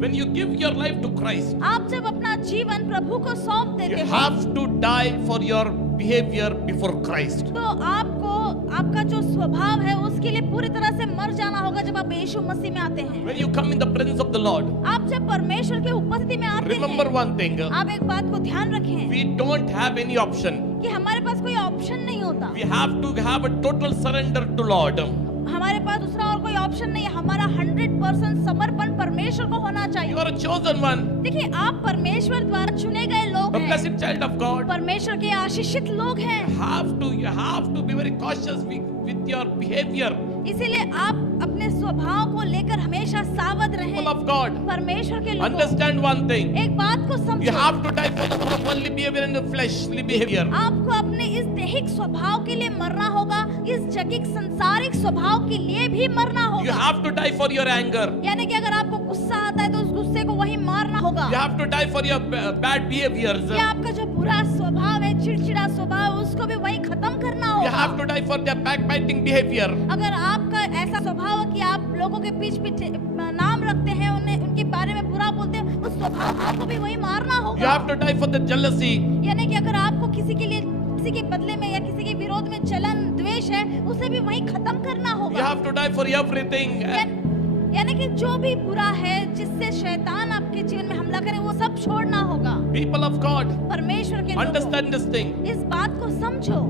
When you give your life to Christ, आप जब अपना जीवन प्रभु को सौंप you देते हो have to die for your behavior before Christ. तो आपको आपका जो स्वभाव है उसके लिए पूरी तरह से मर जाना होगा जब आप यीशु मसीह में आते हैं। When you come in the presence of the Lord, आप जब परमेश्वर के उपस्थिति में आते remember हैं, one thing, आप एक बात को ध्यान रखें we don't have any option. कि हमारे पास कोई ऑप्शन नहीं होता। We have to have a total surrender to Lord. हमारे पास दूसरा और कोई ऑप्शन नहीं है। हमारा 100% समर्पण परमेश्वर को होना You चाहिए। are a chosen one, देखिए, आप परमेश्वर द्वारा चुने गए लोग a हैं, blessed child of God. परमेश्वर के आशीषित लोग हैं। You have to be very cautious with your behavior. इसीलिए आप अपने स्वभाव को लेकर हमेशा सावध People रहें। of God, परमेश्वर के लोगों, understand one thing. एक बात को You समझो, have to die for the worldly behavior and the fleshly behavior. आपको अपने इस दैहिक स्वभाव के लिए मरना होगा, इस जगत संसारिक स्वभाव के लिए भी मरना You होगा। have to die for your anger. यानी कि अगर आपको गुस्सा आता है तो उस गुस्से को वही मारना होगा। You have to die for your bad behaviors. या आपका जो बुरा स्वभाव है, चिड़चिड़ा स्वभाव, उसको भी वही खत्म करना You होगा। have to die for their backbiting behavior. अगर आपका ऐसा स्वभाव है कि आप लोगों के पीछे नाम रखते हैं, उन्हें उनके बारे में बुरा बोलते हैं, उस स्वभाव को भी वही मारना You होगा। have to die for the jealousy. यानी कि अगर आपको किसी के लिए, किसी के बदले में या किसी के विरोध में जलन द्वेष है, उसे भी वही खत्म करना You होगा। have to die for everything. यानी कि जो भी बुरा है जिससे शैतान आपके जीवन में हमला करे, वो सब छोड़ना होगा। People of God, परमेश्वर के लोगों, understand this thing. इस बात को समझो।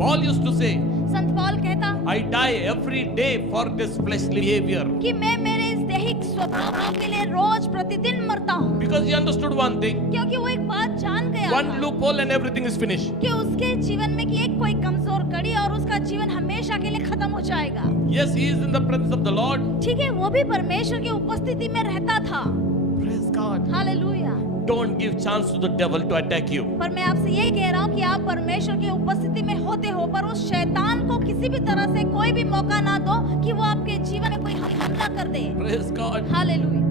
Paul used to say, संत पौल कहता I die every day for this fleshly behavior. कि मैं मेरे इस दैहिक स्वभावों के लिए रोज प्रतिदिन मरता हूँ, Because he understood one thing. क्योंकि वो एक बात जान गया One था loophole and everything is finished. कि उसके जीवन में कि एक कोई कमजोर कड़ी और उसका जीवन हमेशा के लिए खत्म हो जाएगा। Yes, he is in the presence of the Lord. ठीक है, वो भी परमेश्वर की उपस्थिति में रहता था। Praise God. Hallelujah. Don't give chance to the devil to attack you. पर मैं आपसे यही कह रहा हूँ कि आप परमेश्वर की उपस्थिति में होते हो, पर उस शैतान को किसी भी तरह से कोई भी मौका ना दो कि वो आपके जीवन में कोई हमला कर दे। Praise God. हालेलुया।